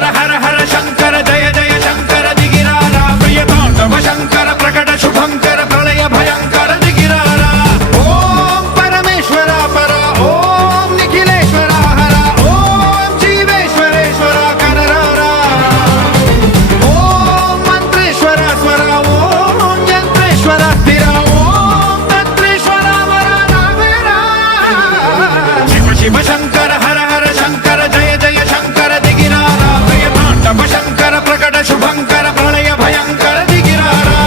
శంకర హర హర శంకర జయ జయ శంకర దిగిరారా ప్రియ తాండవ శంకర ప్రకట శుభంకర ప్రళయ భయంకర దిగిరారా ఓం పరమేశ్వర పర ఓం నిఖిలేశ్వర హర ఓం జీవేశ్వరేశ్వర కనరారా ఓం మంత్రేశ్వర స్వర ఓం యంత్రేశ్వర స్థిర ఓం తంత్రేశ్వర వర నావేరా శివ శివ శంకర హర హర శంకర జయ జయ శంకర దిగిరారా ప్రియ తాండవ శంకర ప్రకట శుభంకర ప్రళయ భయంకర దిగిరారా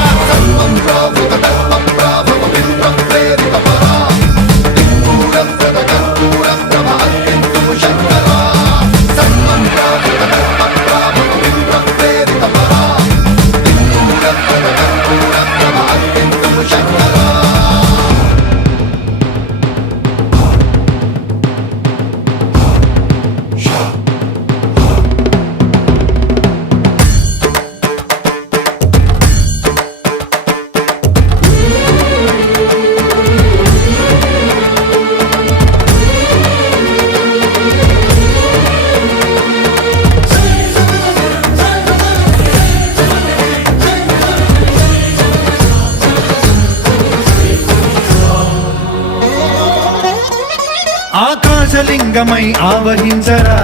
ఆకాశలింగమై ఆవహించరా